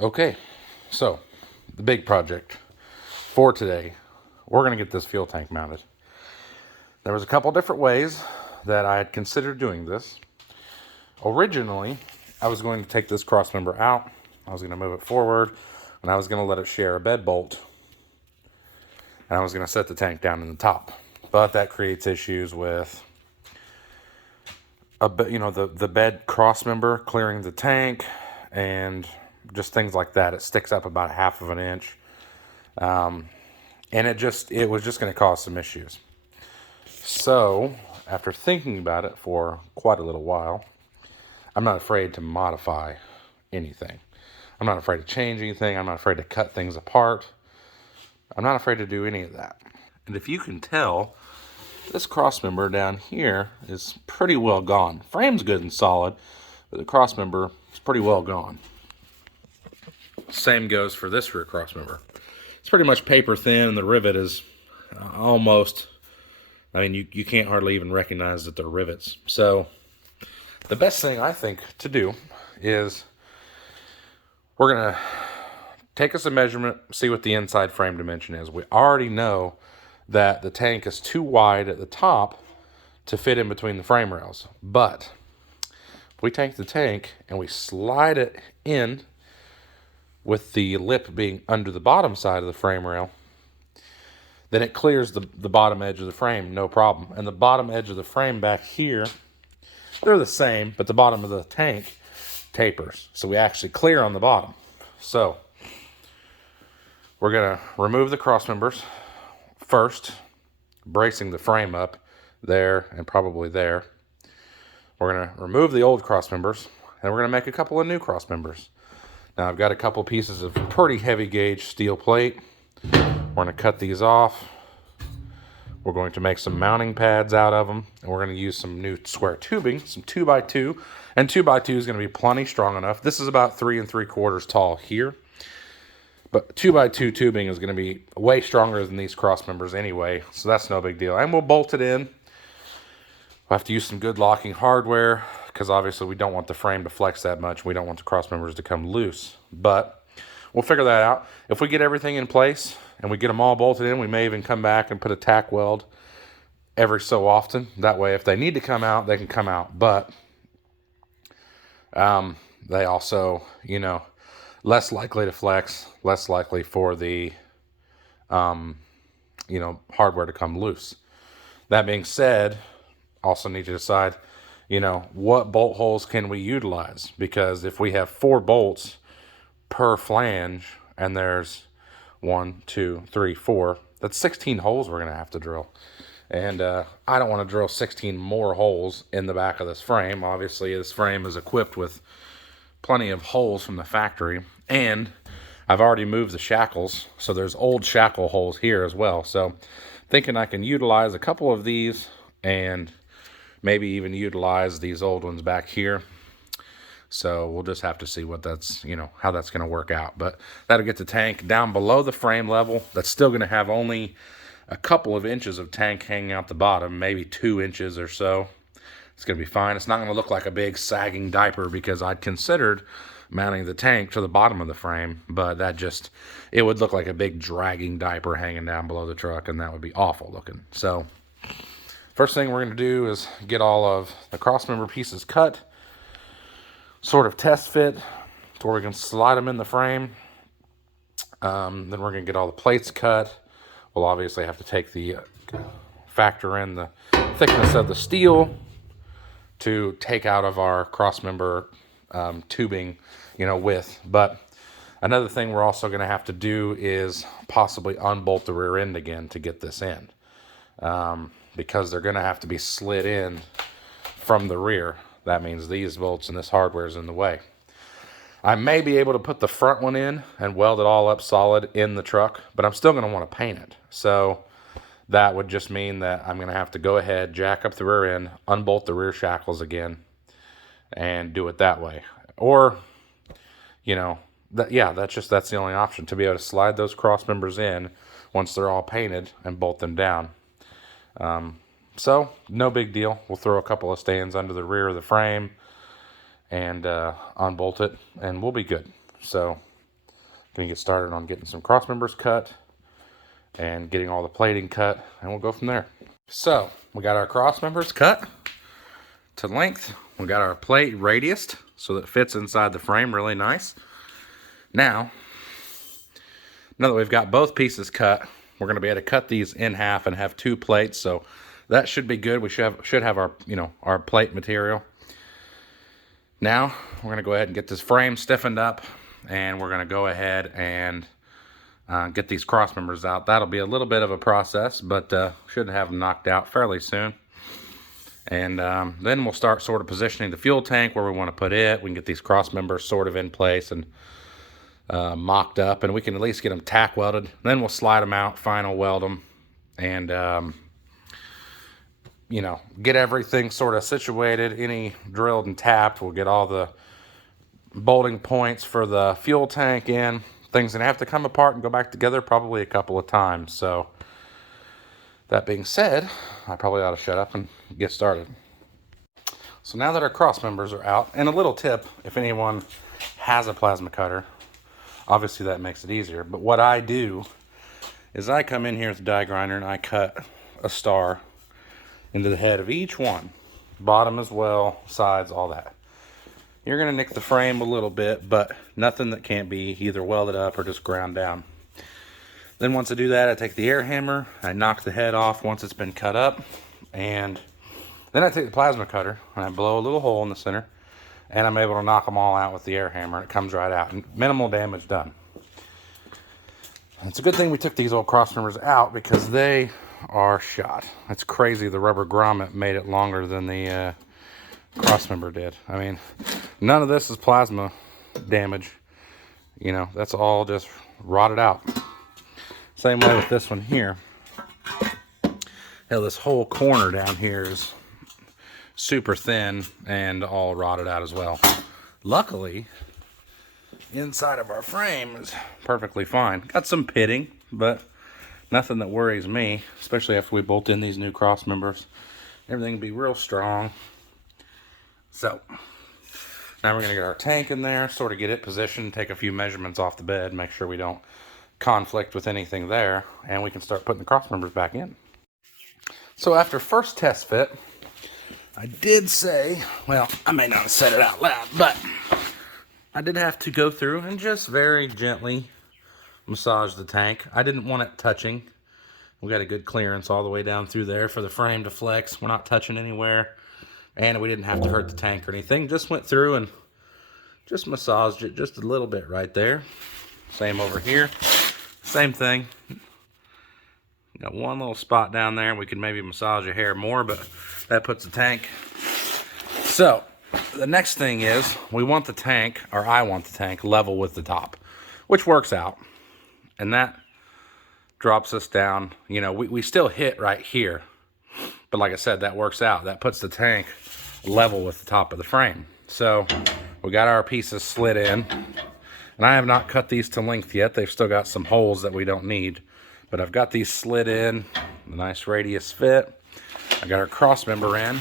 Okay, so the big project for today, we're going to get this fuel tank mounted. There was a couple different ways that I had considered doing this. Originally, I was going to take this cross member out, I was going to move it forward, and I was going to let it share a bed bolt, and I was going to set the tank down in the top. But that creates issues with the bed cross member clearing the tank and just things like that. It sticks up about a half of an inch. And it was just going to cause some issues. So, after thinking about it for quite a little while, I'm not afraid to modify anything. I'm not afraid to change anything. I'm not afraid to cut things apart. I'm not afraid to do any of that. And if you can tell, this cross member down here is pretty well gone. Frame's good and solid, but the cross member is pretty well gone. Same goes for this rear cross member. It's pretty much paper thin, and the rivet is almost, you can't hardly even recognize that they're rivets. So the best thing I think to do is we're going to take us a measurement, see what the inside frame dimension is. We already know that the tank is too wide at the top to fit in between the frame rails. But if we take the tank and we slide it in with the lip being under the bottom side of the frame rail, then it clears the bottom edge of the frame, no problem. And the bottom edge of the frame back here, they're the same, but the bottom of the tank tapers. So we actually clear on the bottom. So we're going to remove the cross members first, bracing the frame up there and probably there. We're going to remove the old cross members, and we're going to make a couple of new cross members. Now I've got a couple pieces of pretty heavy gauge steel plate. We're going to cut these off. We're going to make some mounting pads out of them, and we're going to use some new square tubing, some 2x2, and 2x2 is going to be plenty strong enough. This is about 3 3/4 tall here, but 2x2 tubing is going to be way stronger than these cross members anyway, so that's no big deal. And we'll bolt it in. We'll have to use some good locking hardware, because obviously we don't want the frame to flex that much. We don't want the cross members to come loose, but we'll figure that out. If we get everything in place and we get them all bolted in, we may even come back and put a tack weld every so often. That way, if they need to come out, they can come out. But they also, less likely to flex, less likely for the, hardware to come loose. That being said, also need to decide, what bolt holes can we utilize? Because if we have 4 bolts per flange, and there's 1, 2, 3, 4, that's 16 holes we're going to have to drill. And I don't want to drill 16 more holes in the back of this frame. Obviously, this frame is equipped with plenty of holes from the factory, and I've already moved the shackles, so there's old shackle holes here as well. So thinking I can utilize a couple of these and maybe even utilize these old ones back here. So we'll just have to see what that's, how that's going to work out. But that'll get the tank down below the frame level. That's still going to have only a couple of inches of tank hanging out the bottom, maybe 2 inches or so. It's going to be fine. It's not going to look like a big sagging diaper, because I'd considered mounting the tank to the bottom of the frame, but it would look like a big dragging diaper hanging down below the truck, and that would be awful looking. So first thing we're going to do is get all of the crossmember pieces cut, sort of test fit to where we can slide them in the frame. Then we're going to get all the plates cut. We'll obviously have to take factor in the thickness of the steel to take out of our crossmember tubing, width. But another thing we're also going to have to do is possibly unbolt the rear end again to get this in, because they're going to have to be slid in from the rear. That means these bolts and this hardware is in the way. I may be able to put the front one in and weld it all up solid in the truck, but I'm still going to want to paint it. So that would just mean that I'm going to have to go ahead, jack up the rear end, unbolt the rear shackles again, and do it that way. Or, that's the only option, to be able to slide those cross members in once they're all painted and bolt them down. So no big deal. We'll throw a couple of stands under the rear of the frame and unbolt it, and we'll be good. So Gonna get started on getting some cross members cut and getting all the plating cut, and we'll go from there. So we got our cross members cut to length. We got our plate radiused so that it fits inside the frame really nice. Now that we've got both pieces cut, we're going to be able to cut these in half and have 2 plates. So that should be good. We should have our, our plate material. Now we're going to go ahead and get this frame stiffened up, and we're going to go ahead and get these cross members out. That'll be a little bit of a process, but should have them knocked out fairly soon. And then we'll start sort of positioning the fuel tank where we want to put it. We can get these cross members sort of in place and mocked up, and we can at least get them tack welded. Then we'll slide them out, final weld them, and get everything sort of situated, any drilled and tapped. We'll get all the bolting points for the fuel tank in. Things gonna have to come apart and go back together probably a couple of times. So that being said, I probably ought to shut up and get started. So now that our cross members are out, and a little tip, if anyone has a plasma cutter, obviously that makes it easier. But what I do is I come in here with the die grinder and I cut a star into the head of each one. Bottom as well, sides, all that. You're going to nick the frame a little bit, but nothing that can't be either welded up or just ground down. Then once I do that, I take the air hammer, I knock the head off once it's been cut up, and then I take the plasma cutter and I blow a little hole in the center, and I'm able to knock them all out with the air hammer. It comes right out, and minimal damage done. It's a good thing we took these old cross members out because they are shot. It's crazy the rubber grommet made it longer than the cross member did. I mean, none of this is plasma damage. That's all just rotted out. Same way with this one here. Hell, this whole corner down here is super thin and all rotted out as well. Luckily, inside of our frame is perfectly fine. Got some pitting, but nothing that worries me, especially after we bolt in these new cross members. Everything will be real strong. So now we're going to get our tank in there, sort of get it positioned, take a few measurements off the bed, make sure we don't conflict with anything there, and we can start putting the cross members back in. So after first test fit, I did say, well, I may not have said it out loud, but I did have to go through and just very gently massage the tank. I didn't want it touching. We got a good clearance all the way down through there for the frame to flex. We're not touching anywhere. And we didn't have to hurt the tank or anything. Just went through and just massaged it just a little bit right there. Same over here. Same thing. Got one little spot down there. We could maybe massage a hair more, but that puts the tank. So the next thing is we want the tank, or I want the tank, level with the top, which works out. And that drops us down. We still hit right here. But like I said, that works out. That puts the tank level with the top of the frame. So we got our pieces slid in. And I have not cut these to length yet. They've still got some holes that we don't need. But I've got these slid in. A nice radius fit. I got our cross member in.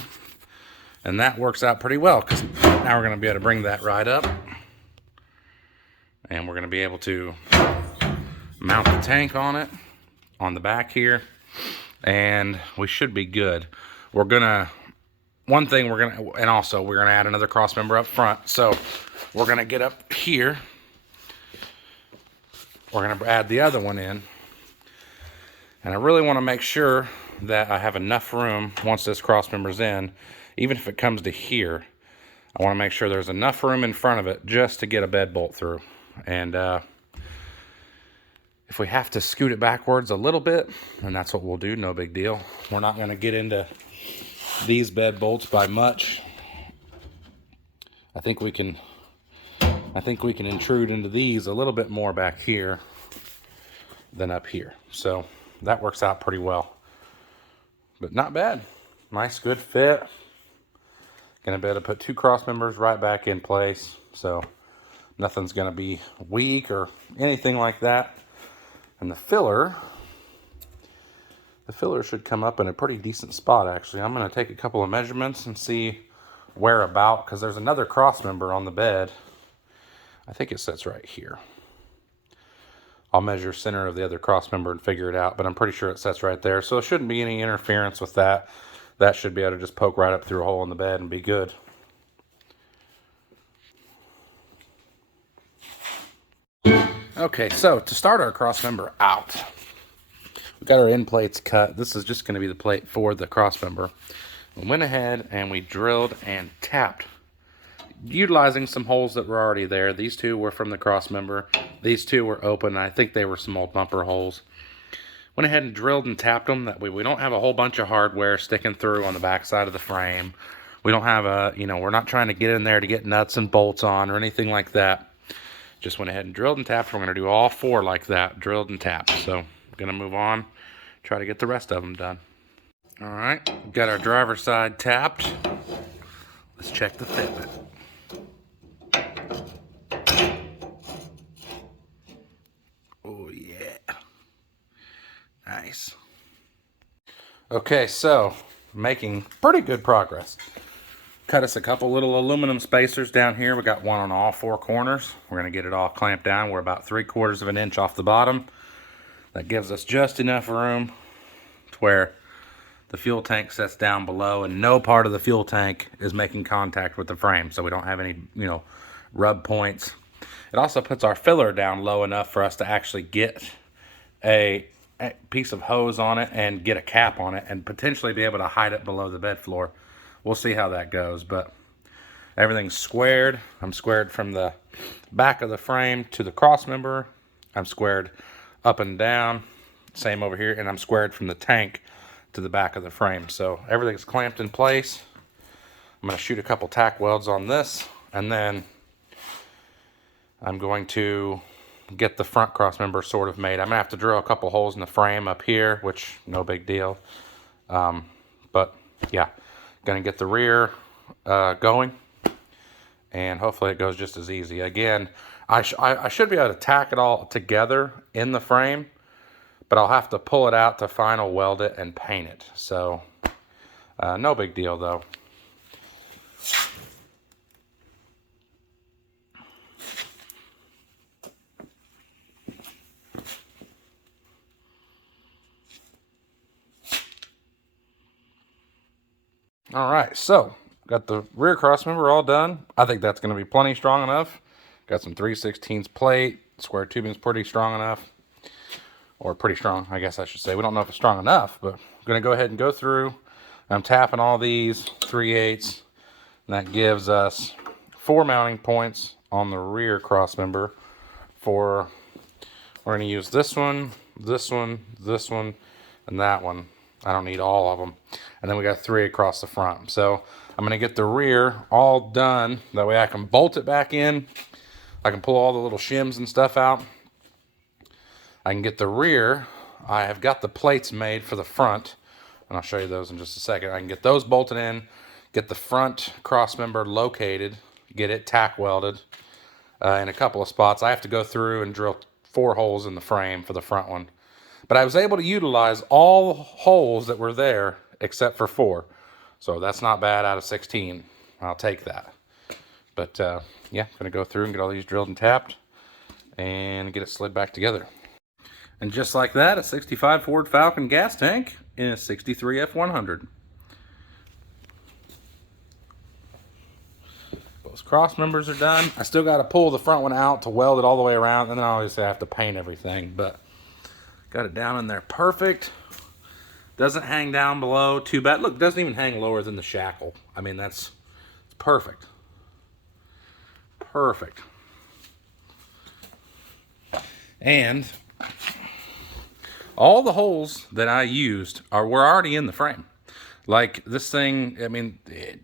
And that works out pretty well, because now we're going to be able to bring that right up. And we're going to be able to mount the tank on it, on the back here. And we should be good. And also we're gonna add another cross member up front. So we're gonna get up here. We're gonna add the other one in. And I really wanna make sure that I have enough room once this cross member's in, even if it comes to here. I wanna make sure there's enough room in front of it just to get a bed bolt through. And if we have to scoot it backwards a little bit, then that's what we'll do, no big deal. We're not going to get into these bed bolts by much. I think we can intrude into these a little bit more back here than up here. So that works out pretty well. But not bad. Nice, good fit. Gonna be able to put 2 cross members right back in place. So nothing's gonna be weak or anything like that. And the filler should come up in a pretty decent spot, actually. I'm going to take a couple of measurements and see where about, because there's another cross member on the bed. I think it sits right here. I'll measure center of the other cross member and figure it out, but I'm pretty sure it sets right there. So there shouldn't be any interference with that. That should be able to just poke right up through a hole in the bed and be good. Okay, so to start our cross member out, we got our end plates cut. This is just going to be the plate for the cross member. We went ahead and we drilled and tapped, utilizing some holes that were already there. These two were from the cross member. These two were open. I think they were some old bumper holes. Went ahead and drilled and tapped them. That way we don't have a whole bunch of hardware sticking through on the back side of the frame. We don't have a, we're not trying to get in there to get nuts and bolts on or anything like that. Just went ahead and drilled and tapped. We're going to do all four like that, drilled and tapped. So I'm going to move on, try to get the rest of them done. All right, got our driver's side tapped. Let's check the fitment. Oh yeah, nice. Okay, so making pretty good progress. Cut us a couple little aluminum spacers down here. We got one on all four corners. We're going to get it all clamped down. We're about 3/4 of an inch off the bottom. That gives us just enough room to where the fuel tank sets down below and no part of the fuel tank is making contact with the frame, so we don't have any, rub points. It also puts our filler down low enough for us to actually get a piece of hose on it and get a cap on it and potentially be able to hide it below the bed floor. We'll see how that goes, but everything's squared. I'm squared from the back of the frame to the cross member. I'm squared up and down. Same over here. And I'm squared from the tank to the back of the frame. So everything's clamped in place. I'm going to shoot a couple tack welds on this, and then I'm going to get the front cross member sort of made. I'm going to have to drill a couple holes in the frame up here, which no big deal. But yeah. Going to get the rear going, and hopefully it goes just as easy. Again, I should be able to tack it all together in the frame, but I'll have to pull it out to final weld it and paint it. So no big deal though. All right, so got the rear cross member all done. I think that's going to be plenty strong enough. Got some 3/16 plate. Square tubing's pretty strong enough. Or pretty strong, I guess I should say. We don't know if it's strong enough, but I'm going to go ahead and go through. I'm tapping all these 3/8. And that gives us 4 mounting points on the rear cross member. We're going to use this one, this one, this one, and that one. I don't need all of them. And then we got 3 across the front. So I'm going to get the rear all done. That way I can bolt it back in. I can pull all the little shims and stuff out. I can get the rear. I have got the plates made for the front. And I'll show you those in just a second. I can get those bolted in. Get the front cross member located. Get it tack welded in a couple of spots. I have to go through and drill 4 holes in the frame for the front one. But I was able to utilize all holes that were there except for 4. So that's not bad out of 16. I'll take that. But yeah, I'm going to go through and get all these drilled and tapped and get it slid back together. And just like that, a 65 Ford Falcon gas tank in a 63 F100. Those cross members are done. I still got to pull the front one out to weld it all the way around, and then obviously I have to paint everything. But got it down in there perfect. Doesn't hang down below too bad. Look, doesn't even hang lower than the shackle. I mean, it's perfect. Perfect. And all the holes that I used were already in the frame. Like this thing, I mean, the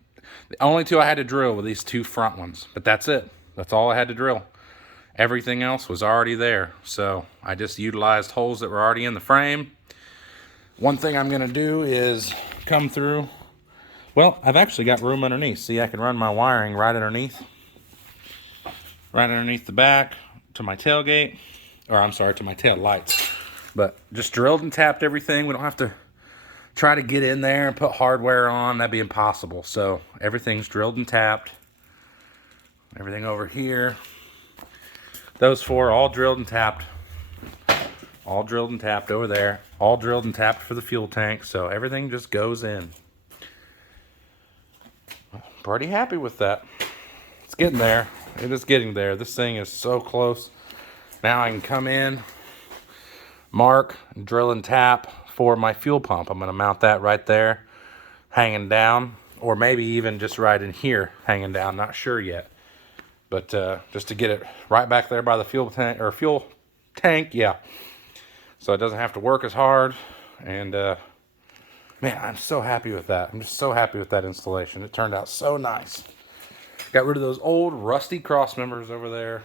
only 2 I had to drill were these 2 front ones. But that's it. That's all I had to drill. Everything else was already there. So I just utilized holes that were already in the frame. One thing I'm going to do is come through. Well, I've actually got room underneath. See, I can run my wiring right underneath. Right underneath the back to my tailgate. Or I'm sorry, to my tail lights. But just drilled and tapped everything. We don't have to try to get in there and put hardware on. That'd be impossible. So everything's drilled and tapped. Everything over here. Those 4 all drilled and tapped. All drilled and tapped over there. All drilled and tapped for the fuel tank. So everything just goes in. Pretty happy with that. It's getting there. It is getting there. This thing is so close. Now I can come in, mark, drill and tap for my fuel pump. I'm going to mount that right there, hanging down, or maybe even just right in here, hanging down. Not sure yet. But just to get it right back there by the fuel tank, yeah. So it doesn't have to work as hard. And man, I'm so happy with that. I'm just so happy with that installation. It turned out so nice. Got rid of those old rusty cross members over there.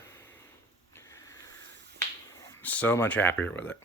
So much happier with it.